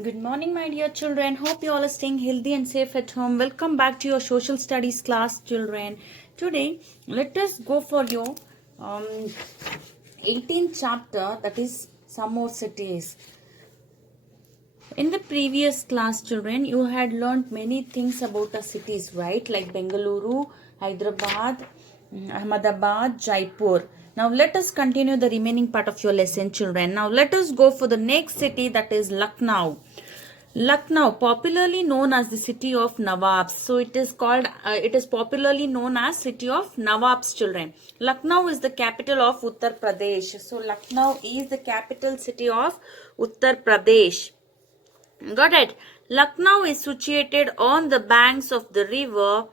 Good morning, my dear children. Hope you all are staying healthy and safe at home. Welcome back to your social studies class, children. Today, let us go for your um, 18th chapter, that is some more cities. In the previous class, children, you had learned many things about the cities, right? Like Bengaluru, Hyderabad, Ahmedabad, Jaipur. Now let us continue the remaining part of your lesson, children. Now let us go for the next city, that is Lucknow. Lucknow, popularly known as the city of Nawabs. So it is called, it is popularly known as city of Nawabs, children. Lucknow is the capital of Uttar Pradesh. So Lucknow is the capital city of Uttar Pradesh. Got it? Lucknow is situated on the banks of the river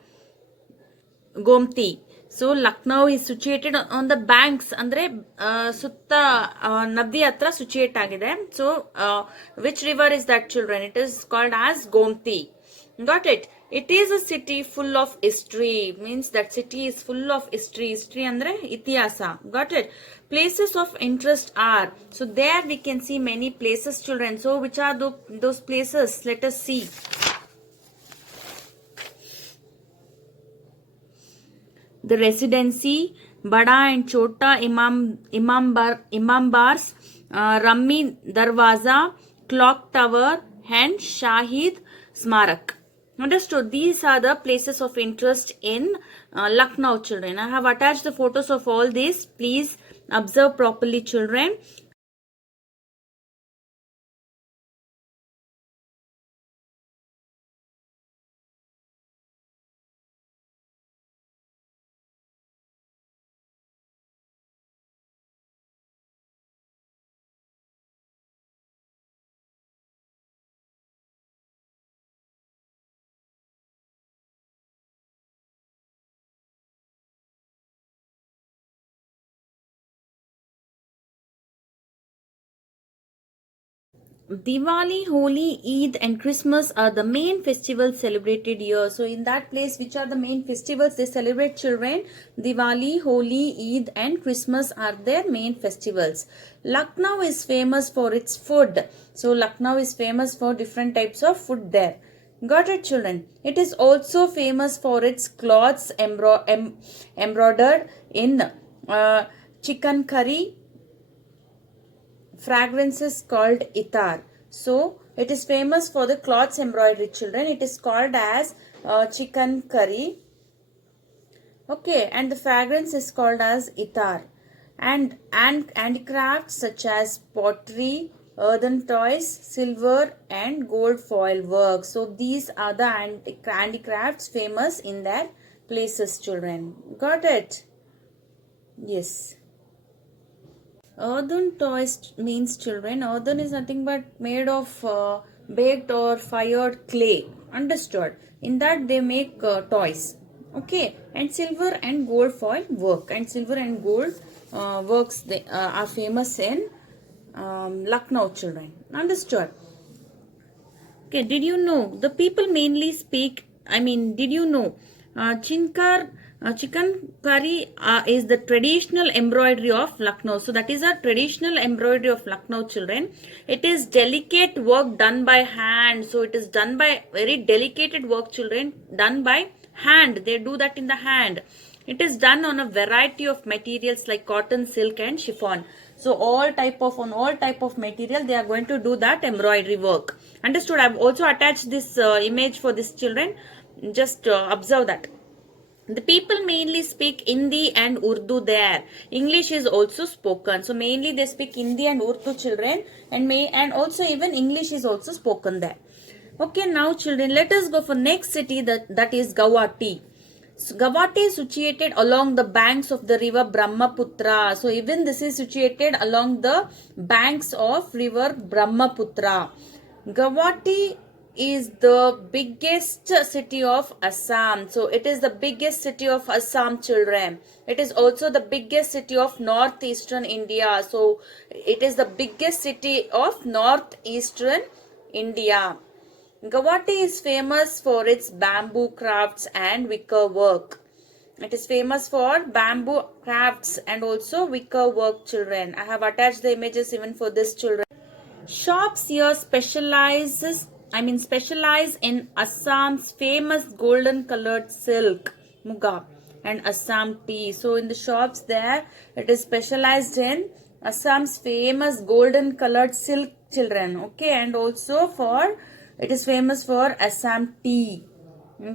Gomti. So Lucknow is situated on the banks andre sutta nadi hatra situate agide. So which river is that, children? It is called as Gomti. Got it? It is a city full of history. Means that city is full of history. History andre itihasa. Got it? Places of interest are. So there we can see many places, children. So which are those places? Let us see. The Residency, Bada and Chota Imambars, Rammi Darwaza, Clock Tower, and Shahid Smarak. Understood? These are the places of interest in Lucknow, children. I have attached the photos of all these. Please observe properly, children. Diwali, Holi, Eid and Christmas are the main festivals celebrated here. So in that place, which are the main festivals they celebrate, children? Diwali, Holi, Eid and Christmas are their main festivals. Lucknow is famous for its food. So Lucknow is famous for different types of food there. Got it, children? It is also famous for its cloths embroidered in chicken curry, fragrances called itar. So it is famous for the cloths embroidery, children. It is called as chicken curry. Okay, and the fragrance is called as itar. And handicrafts such as pottery, earthen toys, silver and gold foil work. So these are the handicrafts famous in their places, children. Got it? Yes. Earthen toys means, children, earthen is nothing but made of baked or fired clay. Understood? In that they make toys. Okay, and silver and gold foil work. And silver and gold works they, are famous in Lucknow, children. Understood? Okay, did you know the people mainly speak? Did you know chicken curry is the traditional embroidery of Lucknow? So that is a traditional embroidery of Lucknow, children. It is delicate work done by hand. So it is done by very delicate work, children, done by hand. They do that in the hand. It is done on a variety of materials like cotton, silk and chiffon. So on all type of material they are going to do that embroidery work. Understood? I have also attached this image for these children. Just observe that. The people mainly speak Hindi and Urdu there. English is also spoken. So mainly they speak Hindi and Urdu, children, and also even English is also spoken there. Okay, now children, let us go for next city, that is Guwahati. So, Guwahati is situated along the banks of the river Brahmaputra. So even this is situated along the banks of river Brahmaputra. Guwahati is the biggest city of Assam. So it is the biggest city of Assam, children. It is also the biggest city of northeastern India. So it is the biggest city of northeastern India. Guwahati is famous for its bamboo crafts and wicker work. It is famous for bamboo crafts and also wicker work, children. I have attached the images even for this, children. Shops here specialize in Assam's famous golden colored silk, muga, and Assam tea. So in the shops there, it is specialized in Assam's famous golden colored silk, children. Okay, and also it is famous for Assam tea.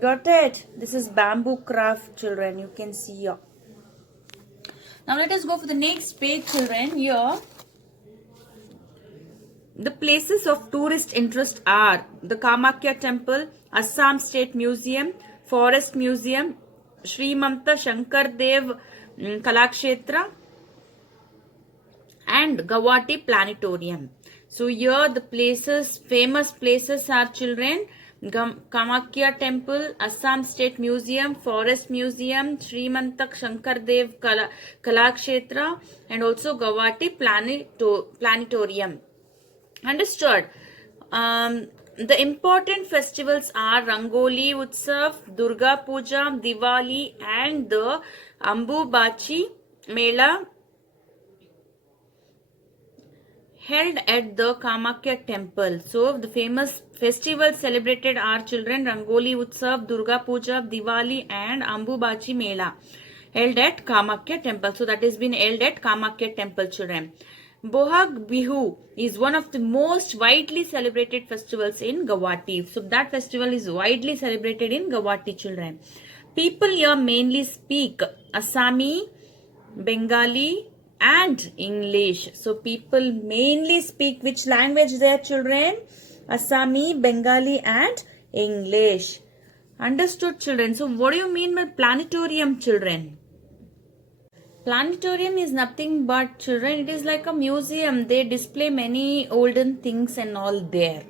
Got it? This is bamboo craft, children. You can see here. Now let us go for the next page, children. Here, the places of tourist interest are the Kamakya Temple, Assam State Museum, Forest Museum, Srimanta Shankar Dev Kalakshetra, and Gawati Planetarium. So here the famous places are, children, Kamakya Temple, Assam State Museum, Forest Museum, Srimantak Shankar Dev Kalakshetra, and also Gawati Planetarium. Understood? The important festivals are Rangoli Utsav, Durga Puja, Diwali, and the Ambubachi Mela held at the Kamakya temple. So the famous festivals celebrated are, children, Rangoli Utsav, Durga Puja, Diwali, and Ambubachi Mela held at Kamakya temple. So that has been held at Kamakya temple, children. Bohag Bihu is one of the most widely celebrated festivals in Gawati. So that festival is widely celebrated in Gawati, children. People here mainly speak Assami, Bengali, and English. So people mainly speak which language there, children? Assami, Bengali, and English. Understood, children? So what do you mean by planetarium, children? Planetarium is nothing but, children, it is like a museum. They display many olden things and all there.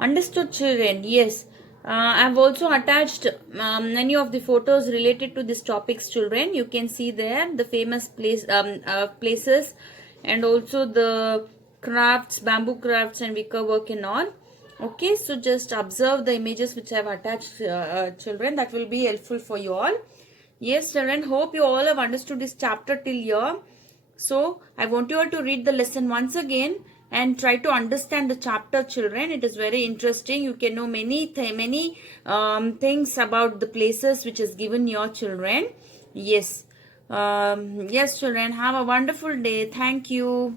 Understood, children? Yes. I have also attached many of the photos related to these topics, children. You can see there the famous places, and also the crafts, bamboo crafts and wicker work and all. Okay, so just observe the images which I have attached, children. That will be helpful for you all. Yes, children, hope you all have understood this chapter till here. So, I want you all to read the lesson once again and try to understand the chapter, children. It is very interesting. You can know many things about the places which is given your children. Yes. Yes, children, have a wonderful day. Thank you.